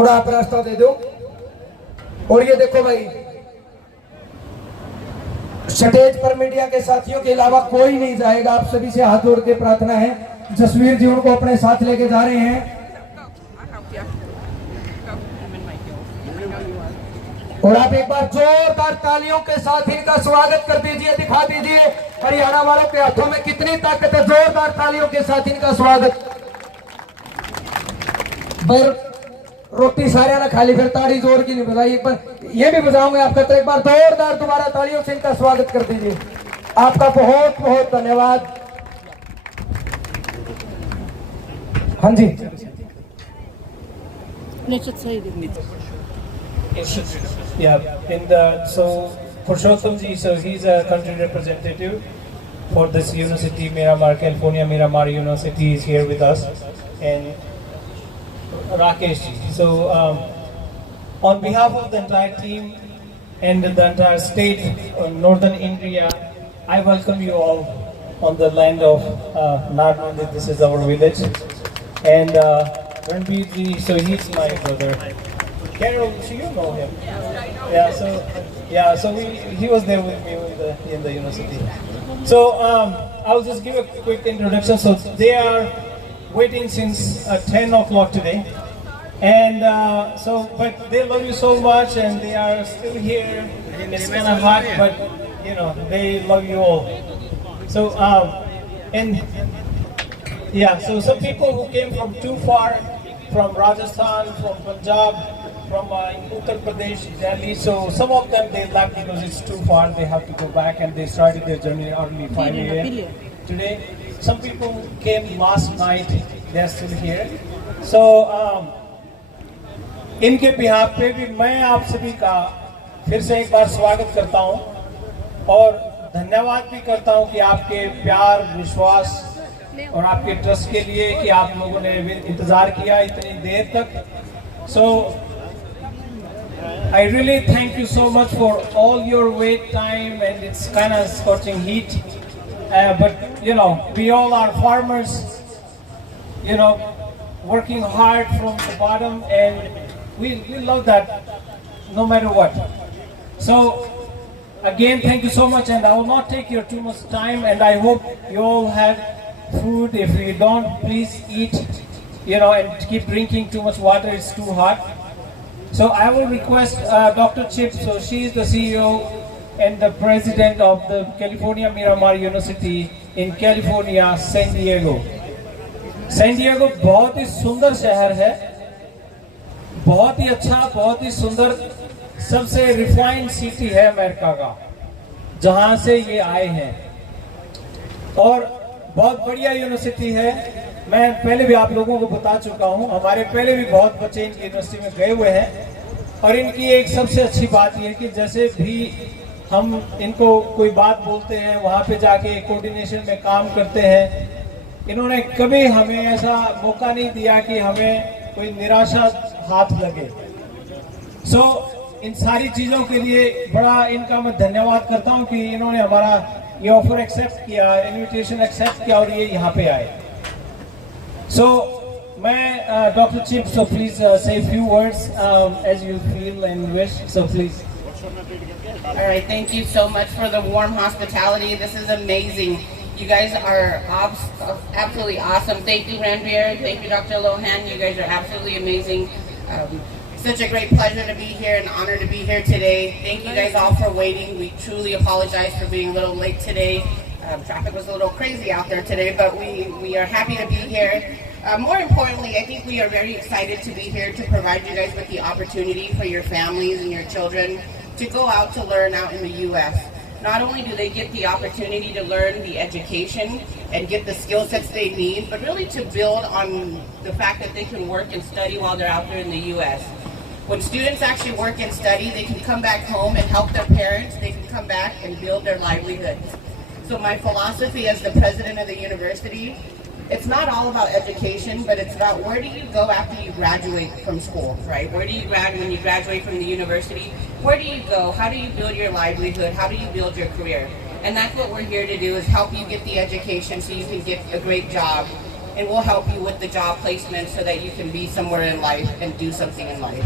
थोड़ा आप रास्ता दे दो। और ये देखो भाई, स्टेज पर मीडिया के साथियों के अलावा कोई नहीं जाएगा। आप सभी से हाथ जोड़ के प्रार्थना है। जसवीर जी उनको अपने साथ लेके जा रहे हैं। और आप एक बार जोरदार तालियों के साथ इनका स्वागत कर दीजिए, दिखा दीजिए हरियाणा वालों के हाथों में कितनी ताकत है। जोरदार तालियों के साथ इनका स्वागत। रोटी सारे ना खाली, फिर ताड़ी जोर की नहीं बजाई, एक बार ये भी बजाऊंगे आपका, तो एक बार जोरदार दोबारा तालियों से इनका स्वागत कर दीजिए। आपका बहुत बहुत धन्यवाद। हाँ जी, so Purushottam ji, so he's a country representative for this university, Miramar, California Miramar University is here with us, and Rakesh ji. So on behalf of the entire team and the entire state of Northern India, I welcome you all on the land of Narnand. This is our village, and Ranveer ji, so he's my brother. Carol, so you know him? Yeah. So he was there with me in the university. So I'll just give a quick introduction. So they are waiting since 10 o'clock today, and but they love you so much, and they are still here. It's kind of hot, but you know they love you all. So so some people who came from too far, from Rajasthan, from Punjab, from Uttar Pradesh, Delhi. So some of them they left because it's too far. They have to go back, and they started their journey early 5 a.m. today. Some people came last night. They are still here. So इनके behalf पे भी मैं आप सभी का फिर से एक बार स्वागत करता हूँ और धन्यवाद भी करता हूँ कि आपके प्यार, विश्वास और आपके ट्रस्ट के लिए कि आप लोगों ने इंतजार किया इतनी देर तक. So I really thank you so much for all your wait time, and it's kind of scorching heat, but you know we all are farmers, you know, working hard from the bottom, and we love that no matter what. So again, thank you so much, and I will not take your too much time, and I hope you all have food. If you don't, please eat, you know, and keep drinking too much water. It's too hot. So I will request Dr. Chip. So she is the CEO and the president of the California Miramar University in California, San Diego. San Diego बहुत ही सुंदर शहर है, बहुत ही अच्छा, बहुत ही सुंदर, सबसे refined city है अमेरिका का, जहां से ये आए हैं, और बहुत बढ़िया यूनिवर्सिटी है. मैं पहले भी आप लोगों को बता चुका हूं, हमारे पहले भी बहुत बच्चे इनकी यूनिवर्सिटी में गए हुए हैं, और इनकी एक सबसे अच्छी बात यह है कि जैसे भी हम इनको कोई बात बोलते हैं, वहां पे जाके कोऑर्डिनेशन में काम करते हैं. इन्होंने कभी हमें ऐसा मौका नहीं दिया कि हमें कोई निराशा हाथ लगे. सो इन सारी चीज़ों के लिए बड़ा इनका मैं धन्यवाद करता हूं कि इन्होंने हमारा ये ऑफर एक्सेप्ट किया, इन्विटेशन एक्सेप्ट किया और ये यहाँ पे आए. So, Dr. Chip, so please say a few words as you feel and wish. So please. All right, thank you so much for the warm hospitality. This is amazing. You guys are absolutely awesome. Thank you, Ranveer. Thank you, Dr. Lohan. You guys are absolutely amazing. Such a great pleasure to be here and honor to be here today. Thank you guys all for waiting. We truly apologize for being a little late today. Traffic was a little crazy out there today, but we are happy to be here. More importantly, I think we are very excited to be here to provide you guys with the opportunity for your families and your children to go out to learn out in the U.S. Not only do they get the opportunity to learn the education and get the skill sets they need, but really to build on the fact that they can work and study while they're out there in the U.S. When students actually work and study, they can come back home and help their parents. They can come back and build their livelihoods. So my philosophy as the president of the university, it's not all about education, but it's about where do you go after you graduate from school, right? Where do you graduate when you graduate from the university? Where do you go? How do you build your livelihood? How do you build your career? And that's what we're here to do, is help you get the education so you can get a great job and we'll help you with the job placement so that you can be somewhere in life and do something in life.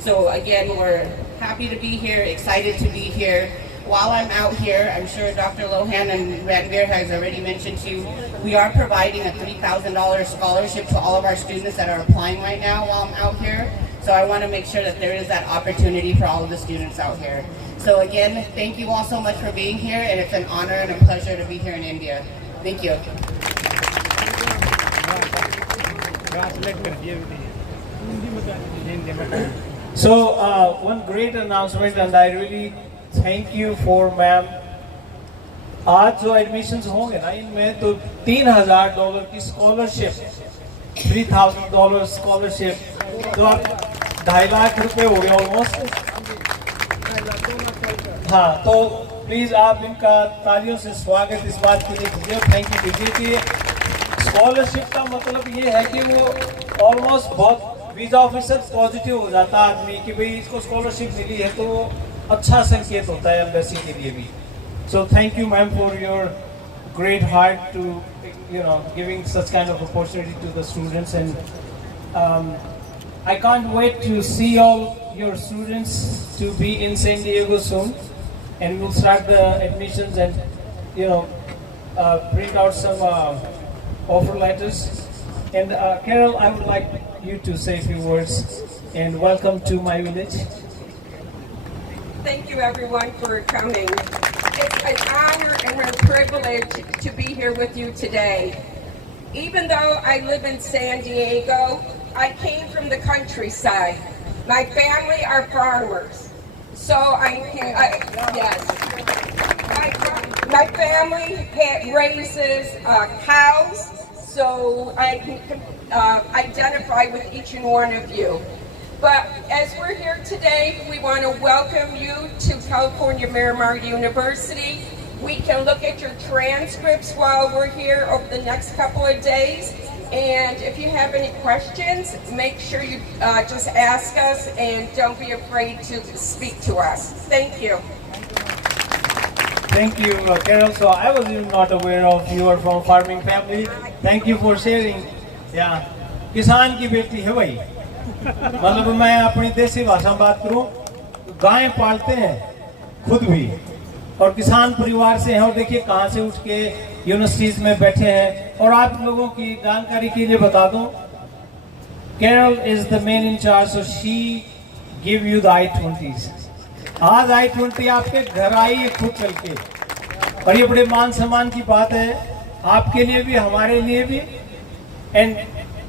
So again, we're happy to be here, excited to be here. While I'm out here, I'm sure Dr. Lohan and Ranveer has already mentioned to you, we are providing a $3,000 scholarship to all of our students that are applying right now while I'm out here. So I want to make sure that there is that opportunity for all of the students out here. So again, thank you all so much for being here, and it's an honor and a pleasure to be here in India. Thank you. So one great announcement, and I really thank you for ma'am. आज जो admissions होंगे ना इनमें तो $3,000 की scholarship, $3,000 scholarship, जो आप 2.5 लाख रुपए हो गए ऑलमोस्ट। हाँ, तो प्लीज आप इनका तालियों से स्वागत इस बात के लिए कीजिए, थैंक यू कीजिए कि स्कॉलरशिप का मतलब ये है कि वो ऑलमोस्ट बहुत वीजा ऑफिसर पॉजिटिव हो जाता है आदमी कि भाई इसको स्कॉलरशिप मिली है, तो वो अच्छा संकेत होता है एम्बेसी के लिए भी। So thank you ma'am for your great heart to giving such kind of opportunity to the students, and I can't wait to see all your students to be in San Diego soon, and we'll start the admissions and print out some offer letters. And Carol, I would like you to say a few words and welcome to my village. Thank you everyone for coming. It's an honor and a privilege to be here with you today. Even though I live in San Diego, I came from the countryside. My family are farmers. So my family raises cows, so I can identify with each and one of you. But as we're here today, we want to welcome you to California Miramar University. We can look at your transcripts while we're here over the next couple of days. And if you have any questions, make sure you just ask us and don't be afraid to speak to us. Thank you. Thank you, Carol. So I was even not aware of you are from farming family. Thank you for sharing. Yeah, किसान की बेटी है भाई। मतलब मैं अपनी देसी भाषा में बात करूं, गाय पालते हैं खुद भी और किसान परिवार से हैं, और देखिए कहां से उठ के यूनिवर्सिटीज में बैठे हैं। और आप लोगों की जानकारी के लिए बता दूं, Carol is the man in charge, so she give you the I-20s. आज I-20 आपके घर आई है खुद चल के, और ये बड़े मान सम्मान की बात है आपके लिए भी हमारे लिए भी। And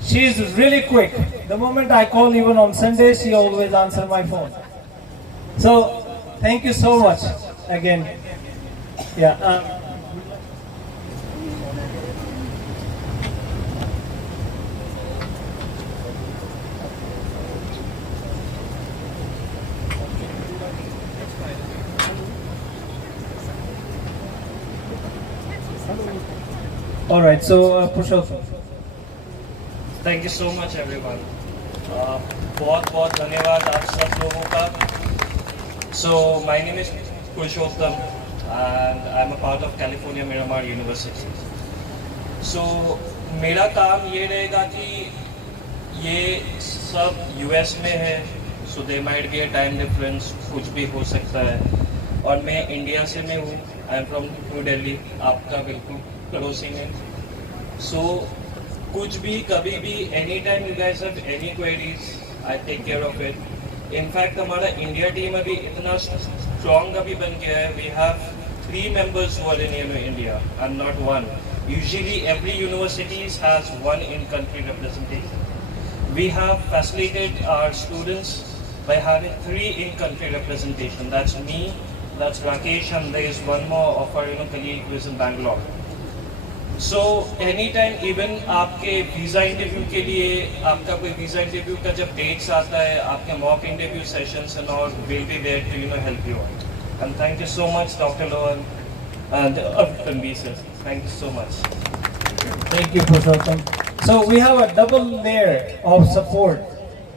she is really quick. The moment I call, even on Sunday, she always answer my phone. So thank you so much again. Yeah. All right. So Purushottam. Thank you so much everyone. बहुत बहुत धन्यवाद आप सब लोगों का। So my name is Purushottam and I am a part of California Miramar university. So मेरा काम ये रहेगा कि ये सब यूएस में है, so they might be a time difference, कुछ भी हो सकता है। और मैं इंडिया से मैं हूँ, I am from New Delhi, आपका बिल्कुल पड़ोसी में। सो कुछ भी कभी भी any time you guys have any queries, I take care of it. In fact हमारा इंडिया टीम अभी इतना स्ट्रॉन्ग अभी बन गया है, we have 3 members who are in India and not 1. Usually every university has 1 in-country representation. We have facilitated our students by having 3 in-country representation. That's me, that's Rakesh, and there is one more of our colleague who is in Bangalore. So any time even आपके visa interview के लिए, आपका कोई visa interview का जब dates आता है, आपके mock interview sessions and all, will be there to help you out. And thank you so much doctor Lohan and Tanveer sir, thank you so much. Thank you Purushottam. So we have a double layer of support,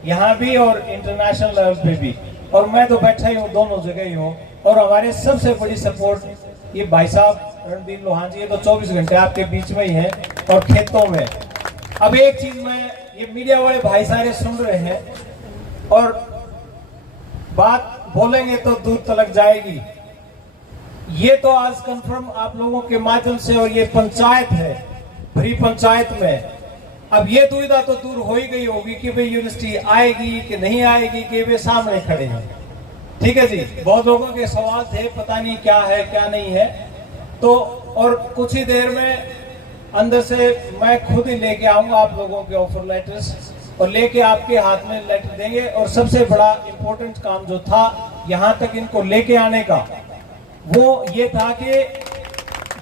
यहाँ भी और international level पे भी, और मैं तो बैठा ही हूँ दोनों जगह ही हूँ। और हमारे सबसे बड़ी सपोर्ट ये भाई साहब रणबीर लोहान जी, ये तो 24 घंटे आपके बीच में ही हैं और खेतों में। अब एक चीज मैं, ये मीडिया वाले भाई सारे सुन रहे हैं और बात बोलेंगे तो दूर तक जाएगी। ये तो आज कंफर्म आप लोगों के माध्यम से, और ये पंचायत है, भरी पंचायत में अब ये दुविधा तो दूर हो ही गई होगी कि भाई यूनिवर्सिटी आएगी कि नहीं आएगी, कि वे सामने खड़े हैं। ठीक है जी, बहुत लोगों के सवाल थे, पता नहीं क्या है क्या नहीं है, तो और कुछ ही देर में अंदर से मैं खुद ही लेके आऊंगा आप लोगों के ऑफर लेटर्स, और लेके आपके हाथ में लेटर देंगे। और सबसे बड़ा इंपॉर्टेंट काम जो था यहाँ तक इनको लेके आने का, वो ये था कि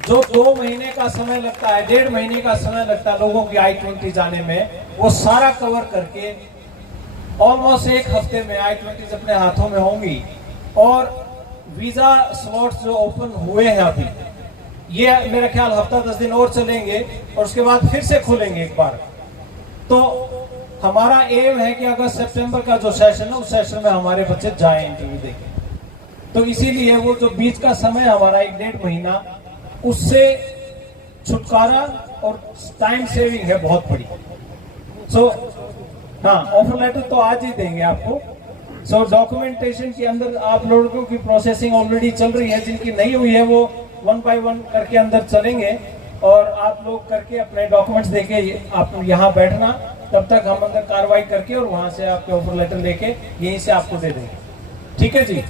जो 2 महीने का समय लगता है, 1.5 महीने का समय लगता है लोगों की I-20 जाने में, वो सारा कवर करके ऑलमोस्ट 1 हफ्ते में I-20 अपने हाथों में होंगी। और वीजा स्लॉट्स जो ओपन हुए हैं अभी, ये मेरा ख्याल हफ्ता 10 दिन और चलेंगे और उसके बाद फिर से खुलेंगे एक बार। तो हमारा एम है कि अगस्त सितंबर का जो सेशन है उस सेशन में हमारे बच्चे जाएं इंटरव्यू देखें। तो इसीलिए वो जो बीच का समय हमारा 1-1.5 महीना, उससे छुटकारा और टाइम सेविंग है बहुत बड़ी। सो हाँ, ऑफर लेटर तो आज ही देंगे आपको। सो डॉक्यूमेंटेशन के अंदर आप लोगों की प्रोसेसिंग ऑलरेडी चल रही है, जिनकी नहीं हुई है वो 1 by 1 करके अंदर चलेंगे, और आप लोग करके अपने डॉक्यूमेंट्स देके आप यहाँ बैठना, तब तक हम अंदर कार्रवाई करके और वहां से आपके ऑफर लेटर लेके यहीं से आपको दे देंगे। ठीक है जी।